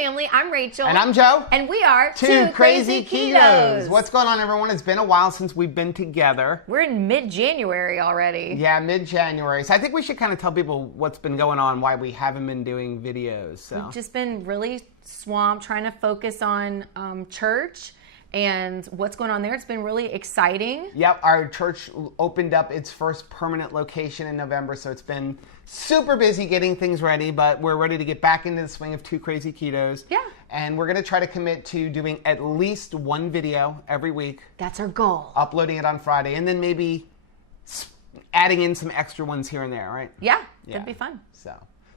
family. I'm Rachel. And I'm Joe. And we are Two Crazy Ketos. What's going on, everyone? It's been a while since we've been together. We're in mid-January already. Yeah, mid-January. So I think we should kind of tell people what's been going on, why we haven't been doing videos. So. We've just been really swamped trying to focus on church and what's going on there. It's been really exciting. Yep, our church opened up its first permanent location in November, so it's been super busy getting things ready, but we're ready to get back into the swing of Two Crazy Ketos. Yeah. And we're going to try to commit to doing at least one video every week. That's our goal. Uploading it on Friday, and then maybe adding in some extra ones here and there, right? Yeah, that'd be fun. So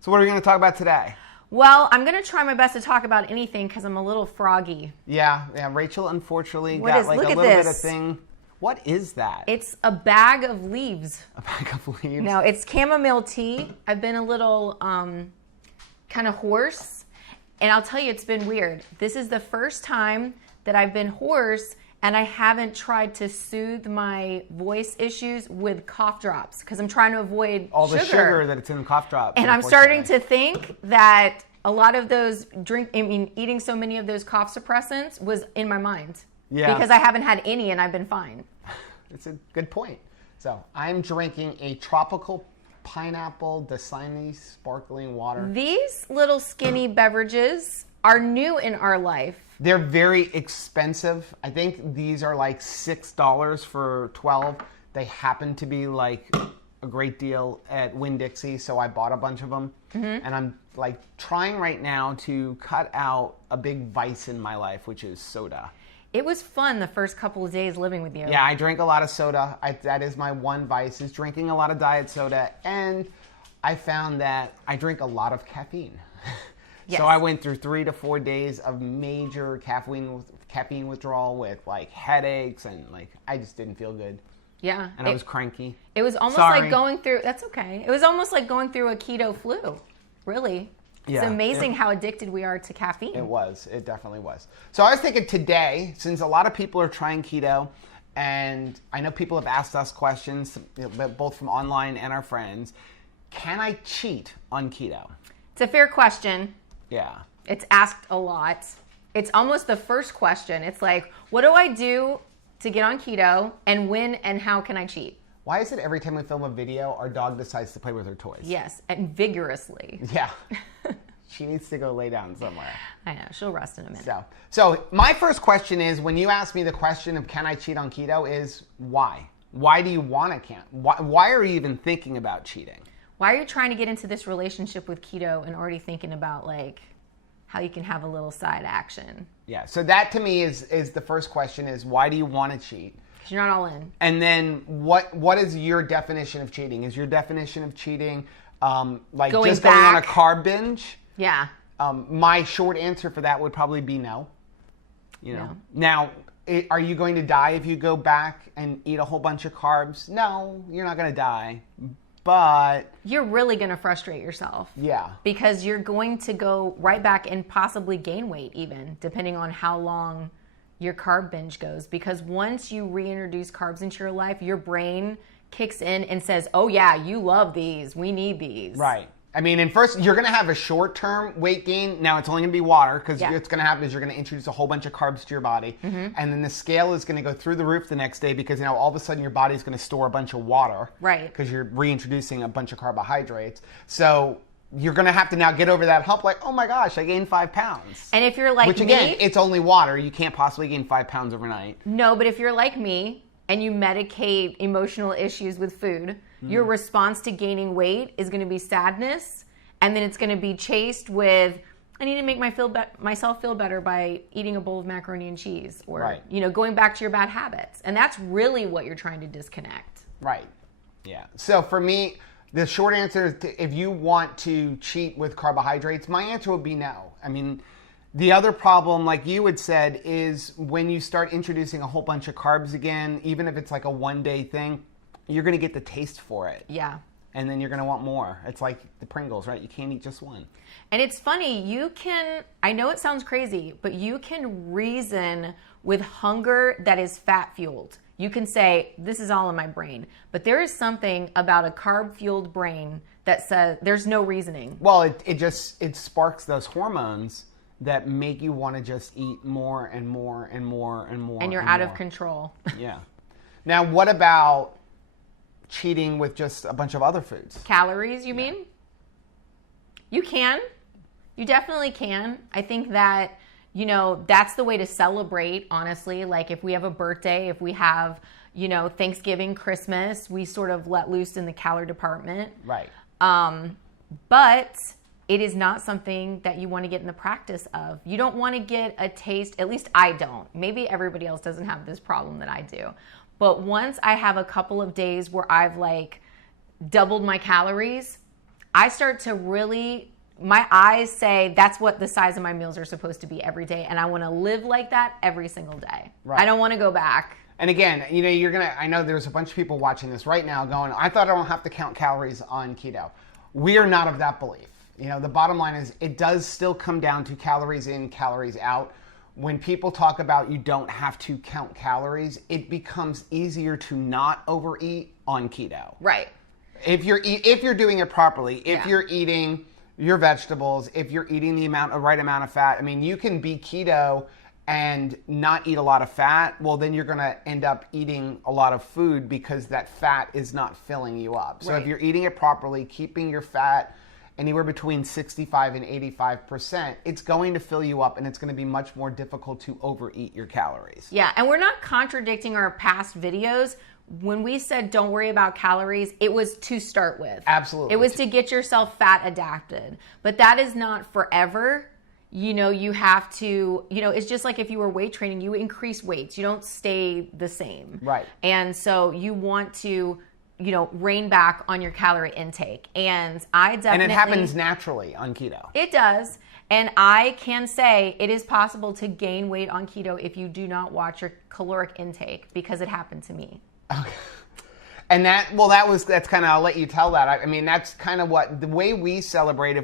what are we going to talk about today? Well, I'm going to try my best to talk about anything because I'm a little froggy. Yeah, Rachel unfortunately What got is- like look a at little bit of this. thing. What is that? It's a bag of leaves. A bag of leaves? No, it's chamomile tea. I've been a little kind of hoarse, and I'll tell you, it's been weird. This is the first time that I've been hoarse, and I haven't tried to soothe my voice issues with cough drops because I'm trying to avoid all the sugar that it's in the cough drops. And I'm starting to think that a lot of those eating so many of those cough suppressants was in my mind. Yeah. Because I haven't had any and I've been fine. It's a good point. So I'm drinking a tropical pineapple Dasani sparkling water. These little skinny beverages are new in our life. They're very expensive. I think these are like $6 for 12. They happen to be like a great deal at Winn-Dixie, so I bought a bunch of them. Mm-hmm. And I'm like trying right now to cut out a big vice in my life, which is soda. It was fun the first couple of days living with you. Yeah, I drink a lot of soda. That is my one vice, is drinking a lot of diet soda. And I found that I drink a lot of caffeine. Yes. So I went through 3 to 4 days of major caffeine withdrawal with like headaches, and like I just didn't feel good. Yeah. And I was cranky. It was almost Sorry. like going through, that's okay. It was almost like going through a keto flu, really. Yeah, it's amazing how addicted we are to caffeine. It was. It definitely was. So I was thinking today, since a lot of people are trying keto, and I know people have asked us questions, both from online and our friends, can I cheat on keto? It's a fair question. Yeah. It's asked a lot. It's almost the first question. It's like, what do I do to get on keto, and when and how can I cheat? Why is it every time we film a video, our dog decides to play with her toys? Yes, and vigorously. Yeah. She needs to go lay down somewhere. I know. She'll rest in a minute. So my first question is, when you ask me the question of can I cheat on keto, is why? Why do you want to why are you even thinking about cheating? Why are you trying to get into this relationship with keto and already thinking about like how you can have a little side action? Yeah. So that to me is the first question, is why do you want to cheat? Because you're not all in. And then what is your definition of cheating? Is your definition of cheating like going just back. going on a carb binge? Yeah. My short answer for that would probably be no. You know. No. Now, are you going to die if you go back and eat a whole bunch of carbs? No, you're not going to die. But you're really going to frustrate yourself. Yeah. Because you're going to go right back and possibly gain weight even, depending on how long your carb binge goes. Because once you reintroduce carbs into your life, your brain kicks in and says, oh yeah, you love these. We need these. Right. I mean, and first, you're going to have a short-term weight gain. Now, it's only going to be water, because what's going to happen is you're going to introduce a whole bunch of carbs to your body. Mm-hmm. And then the scale is going to go through the roof the next day, because now all of a sudden your body's going to store a bunch of water. Right. Because you're reintroducing a bunch of carbohydrates. So you're going to have to now get over that hump like, oh my gosh, I gained 5 pounds. And if you're like Which again, it's only water. You can't possibly gain 5 pounds overnight. No, but if you're like me and you medicate emotional issues with food, your response to gaining weight is going to be sadness. And then it's going to be chased with, I need to make myself feel better by eating a bowl of macaroni and cheese, or going back to your bad habits. And that's really what you're trying to disconnect. Right. Yeah. So for me, the short answer is, if you want to cheat with carbohydrates, my answer would be no. I mean, the other problem, like you had said, is when you start introducing a whole bunch of carbs again, even if it's like a one-day thing, you're going to get the taste for it. Yeah. And then you're going to want more. It's like the Pringles, right? You can't eat just one. And it's funny, I know it sounds crazy, but you can reason with hunger that is fat-fueled. You can say, this is all in my brain. But there is something about a carb-fueled brain that says there's no reasoning. Well, it sparks those hormones that make you want to just eat more and more and more and more. And you're out of control. Yeah. Now, what about cheating with just a bunch of other foods? Calories, you mean? You can. You definitely can. I think that, you know, that's the way to celebrate, honestly. Like if we have a birthday, if we have, you know, Thanksgiving, Christmas, we sort of let loose in the calorie department. Right. But it is not something that you want to get in the practice of. You don't want to get a taste, at least I don't. Maybe everybody else doesn't have this problem that I do. But once I have a couple of days where I've like doubled my calories, I start to really, my eyes say that's what the size of my meals are supposed to be every day. And I want to live like that every single day. Right. I don't want to go back. And again, you know, I know there's a bunch of people watching this right now going, I thought I don't have to count calories on keto. We are not of that belief. You know, the bottom line is it does still come down to calories in, calories out. When people talk about you don't have to count calories, it becomes easier to not overeat on keto. Right. If you're doing it properly, if you're eating your vegetables, if you're eating the right amount of fat, I mean, you can be keto and not eat a lot of fat, well, then you're going to end up eating a lot of food because that fat is not filling you up. So if you're eating it properly, keeping your fat anywhere between 65 and 85%, it's going to fill you up and it's going to be much more difficult to overeat your calories. Yeah, and we're not contradicting our past videos. When we said don't worry about calories, it was to start with. Absolutely. It was to get yourself fat adapted. But that is not forever. You know, you have to, you know, it's just like if you were weight training, you increase weights. You don't stay the same. Right. And so you want to, you know, rein back on your calorie intake. And I definitely... And it happens naturally on keto. It does. And I can say it is possible to gain weight on keto if you do not watch your caloric intake, because it happened to me. Okay. And that's kind of, I'll let you tell that. I mean, that's kind of what, the way we celebrate,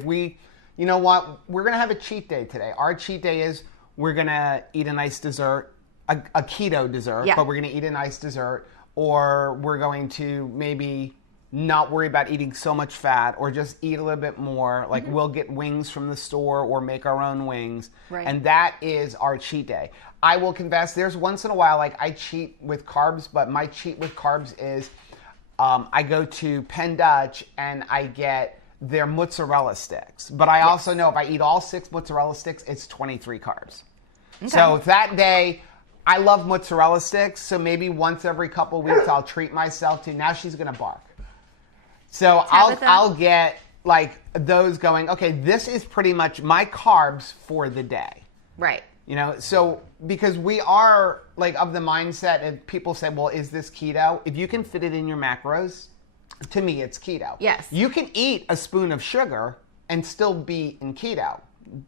you know what, we're going to have a cheat day today. Our cheat day is we're going to eat a nice dessert, a keto dessert, but we're going to eat a nice dessert. Or we're going to maybe not worry about eating so much fat, or just eat a little bit more. Like we'll get wings from the store or make our own wings. Right. And that is our cheat day. I will confess, there's once in a while, like I cheat with carbs, but my cheat with carbs is I go to Penn Dutch and I get their mozzarella sticks. But I also know if I eat all 6 mozzarella sticks, it's 23 carbs. Okay. So if that day... I love mozzarella sticks, so maybe once every couple weeks I'll treat myself to. Now she's gonna bark. So I'll get like those going. Okay, this is pretty much my carbs for the day. Right. You know, so because we are like of the mindset, and people say, well, is this keto? If you can fit it in your macros, to me it's keto. Yes. You can eat a spoon of sugar and still be in keto.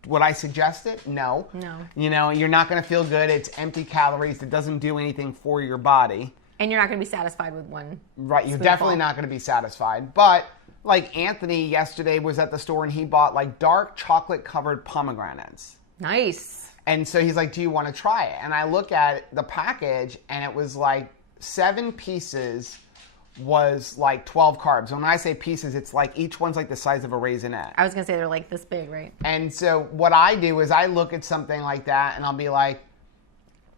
Would I suggest it? No. No. You know, you're not going to feel good. It's empty calories. It doesn't do anything for your body. And you're not going to be satisfied with one. Right. You're definitely not going to be satisfied. But like Anthony yesterday was at the store and he bought like dark chocolate covered pomegranates. Nice. And so he's like, do you want to try it? And I look at the package and it was like 7 pieces was like 12 carbs. When I say pieces, it's like each one's like the size of a raisinette. I was going to say they're like this big, right? And so what I do is I look at something like that and I'll be like,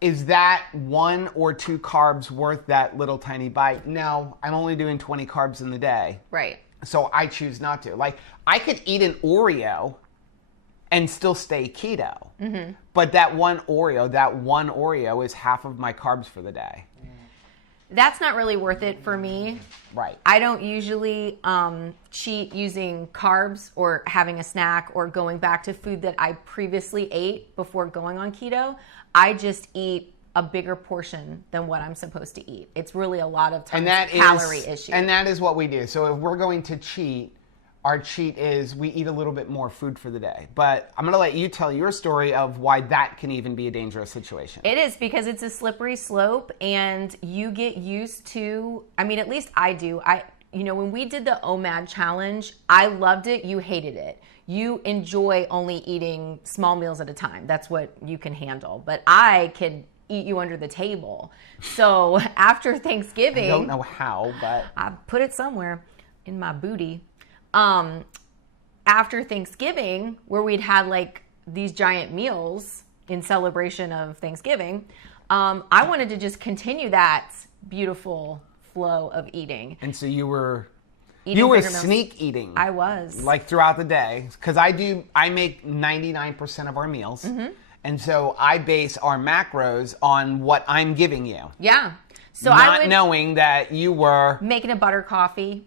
is that 1 or 2 carbs worth that little tiny bite? No, I'm only doing 20 carbs in the day. Right. So I choose not to. Like, I could eat an Oreo and still stay keto. Mm-hmm. But that one Oreo is half of my carbs for the day. That's not really worth it for me. Right. I don't usually cheat using carbs or having a snack or going back to food that I previously ate before going on keto. I just eat a bigger portion than what I'm supposed to eat. It's really a lot of times a calorie issue. And that is what we do. So if we're going to cheat, our cheat is we eat a little bit more food for the day. But I'm going to let you tell your story of why that can even be a dangerous situation. It is, because it's a slippery slope and you get used to, I mean, at least I do. When we did the OMAD challenge, I loved it. You hated it. You enjoy only eating small meals at a time. That's what you can handle. But I could eat you under the table. So after Thanksgiving, I don't know how, but I put it somewhere in my booty. After Thanksgiving, where we'd had like these giant meals in celebration of Thanksgiving, I wanted to just continue that beautiful flow of eating. And so you were Eating sneak eating. I was. Like throughout the day. Because I make 99% of our meals. And so I base our macros on what I'm giving you. Yeah. So not knowing that you were making a butter coffee,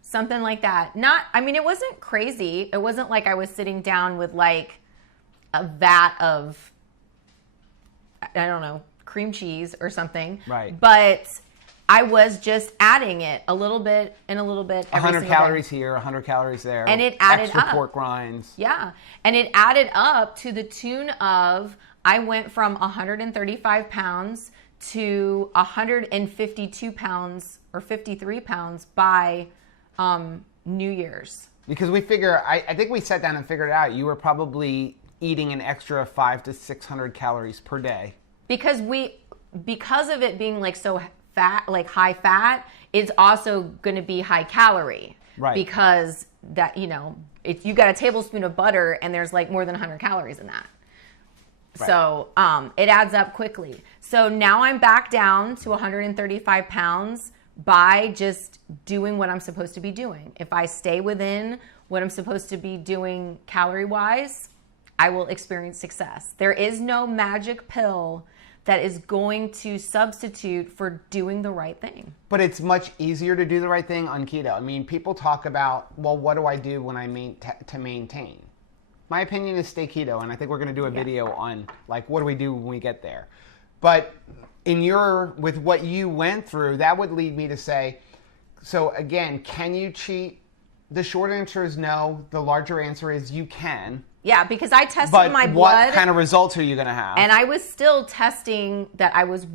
something like that. It wasn't crazy. It wasn't like I was sitting down with like a vat of, I don't know, cream cheese or something. Right. But I was just adding it a little bit and a little bit. 100 calories here, 100 calories there. And it added extra up. Pork rinds. Yeah. And it added up to the tune of, I went from 135 pounds to 152 pounds or 53 pounds by New Year's. Because we figure, I think we sat down and figured it out. You were probably eating an extra 500 to 600 calories per day. Because of it being like so fat, like high fat, it's also going to be high calorie. Right. Because that, if you got a tablespoon of butter and there's like more than 100 calories in that. Right. So it adds up quickly. So now I'm back down to 135 pounds by just doing what I'm supposed to be doing. If I stay within what I'm supposed to be doing calorie-wise, I will experience success. There is no magic pill that is going to substitute for doing the right thing. But it's much easier to do the right thing on keto. I mean, people talk about, well, what do I do when I to maintain? My opinion is stay keto, and I think we're going to do a video on like what do we do when we get there. But with what you went through, that would lead me to say, so again, can you cheat? The short answer is no. The larger answer is you can. Yeah, because I tested my blood. What kind of results are you going to have? And I was still testing that I was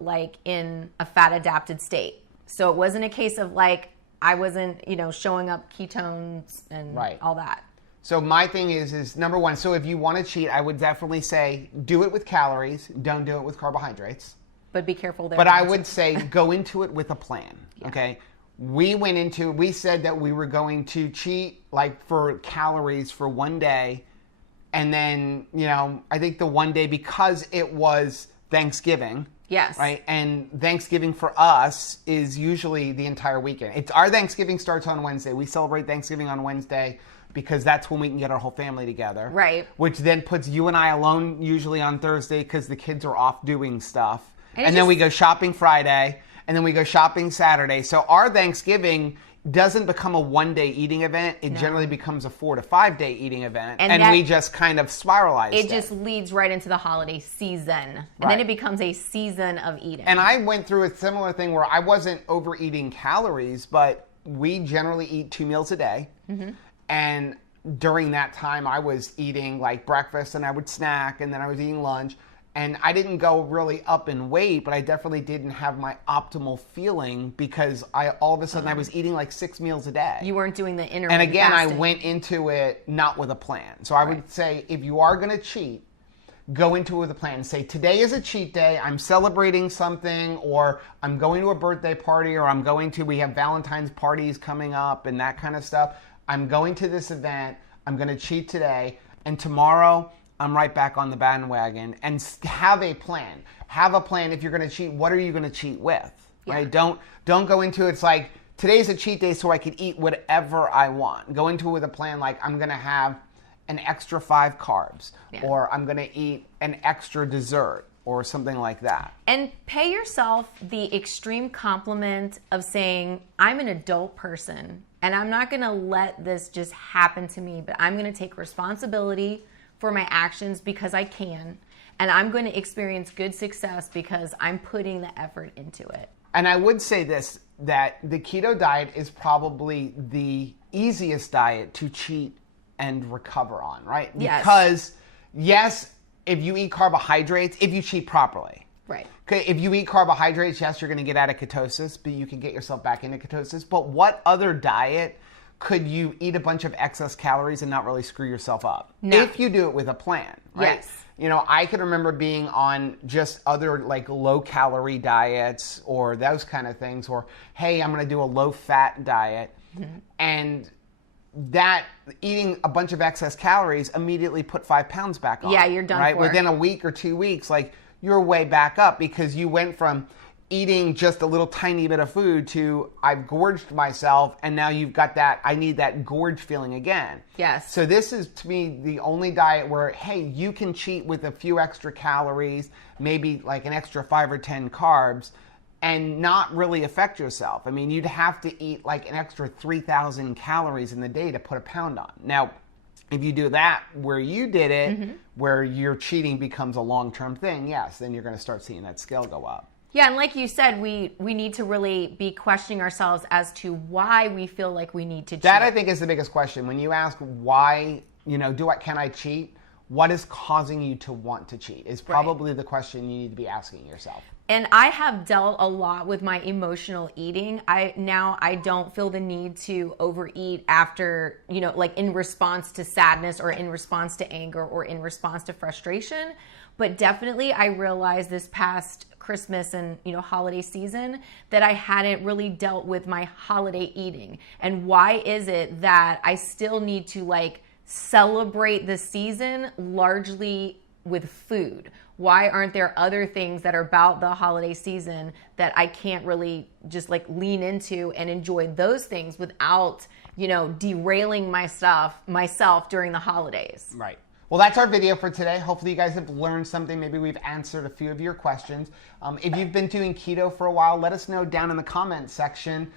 like in a fat adapted state. So it wasn't a case of like I wasn't, showing up ketones and all that. So my thing is number one, so if you want to cheat, I would definitely say do it with calories. Don't do it with carbohydrates. But be careful there. But I would say go into it with a plan, okay? We said that we were going to cheat like for calories for one day. And then, I think the one day, because it was Thanksgiving. Yes. Right? And Thanksgiving for us is usually the entire weekend. Our Thanksgiving starts on Wednesday. We celebrate Thanksgiving on Wednesday because that's when we can get our whole family together. Right. Which then puts you and I alone usually on Thursday because the kids are off doing stuff. And then we go shopping Friday. And then we go shopping Saturday. So our Thanksgiving doesn't become a one-day eating event. It generally becomes a 4 to 5 day eating event. And we just kind of spiralize it. It just leads right into the holiday season. And then it becomes a season of eating. And I went through a similar thing where I wasn't overeating calories, but we generally eat 2 meals a day. Mm-hmm. And during that time, I was eating like breakfast and I would snack and then I was eating lunch. And I didn't go really up in weight, but I definitely didn't have my optimal feeling because all of a sudden I was eating like 6 meals a day. You weren't doing the intermittent And again, fasting. I went into it not with a plan. So I would say if you are going to cheat, go into it with a plan. Say, today is a cheat day. I'm celebrating something, or I'm going to a birthday party, or we have Valentine's parties coming up and that kind of stuff. I'm going to this event. I'm going to cheat today. And tomorrow, I'm right back on the bandwagon, and have a plan. Have a plan. If you're going to cheat, what are you going to cheat with? Yeah. Right? Don't go into it. It's like today's a cheat day, so I can eat whatever I want. Go into it with a plan. Like I'm going to have an extra 5 carbs, or I'm going to eat an extra dessert, or something like that. And pay yourself the extreme compliment of saying, I'm an adult person, and I'm not going to let this just happen to me, but I'm going to take responsibility for my actions because I can, and I'm going to experience good success because I'm putting the effort into it. And I would say this, that the keto diet is probably the easiest diet to cheat and recover on, right? Yes. Because yes, if you eat carbohydrates, if you cheat properly. Right. Okay, if you eat carbohydrates, yes, you're going to get out of ketosis, but you can get yourself back into ketosis. But what other diet could you eat a bunch of excess calories and not really screw yourself up? No. If you do it with a plan, right? Yes. I can remember being on just other like low calorie diets or those kind of things, or hey, I'm going to do a low fat diet. Mm-hmm. And that eating a bunch of excess calories immediately put 5 pounds back on. Yeah, you're done right? for. Within a week or 2 weeks, like you're way back up because you went from eating just a little tiny bit of food to I've gorged myself, and now you've got that, I need that gorge feeling again. Yes. So this is, to me, the only diet where, hey, you can cheat with a few extra calories, maybe like an extra 5 or 10 carbs, and not really affect yourself. I mean, you'd have to eat like an extra 3,000 calories in the day to put a pound on. Now, if you do that where you did it, where your cheating becomes a long-term thing, yes, then you're going to start seeing that scale go up. Yeah, and like you said, we need to really be questioning ourselves as to why we feel like we need to cheat. That, I think, is the biggest question. When you ask why, can I cheat? What is causing you to want to cheat is probably the question you need to be asking yourself. And I have dealt a lot with my emotional eating. I don't feel the need to overeat after, like in response to sadness or in response to anger or in response to frustration. But definitely I realized this past Christmas and holiday season that I hadn't really dealt with my holiday eating. And why is it that I still need to celebrate the season largely with food? Why aren't there other things that are about the holiday season that I can't really just lean into and enjoy those things without derailing myself during the holidays? Right. Well, that's our video for today. Hopefully you guys have learned something. Maybe we've answered a few of your questions. If you've been doing keto for a while, let us know down in the comments section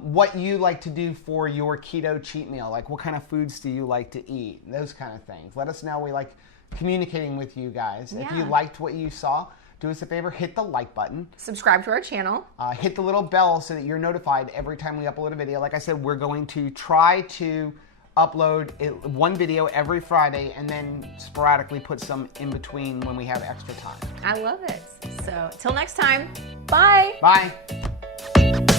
what you like to do for your keto cheat meal. Like what kind of foods do you like to eat? Those kind of things. Let us know. We like communicating with you guys. Yeah. If you liked what you saw, do us a favor, hit the like button. Subscribe to our channel. Hit the little bell so that you're notified every time we upload a video. Like I said, we're going to try to upload one video every Friday and then sporadically put some in between when we have extra time. I love it. So till next time, bye. Bye.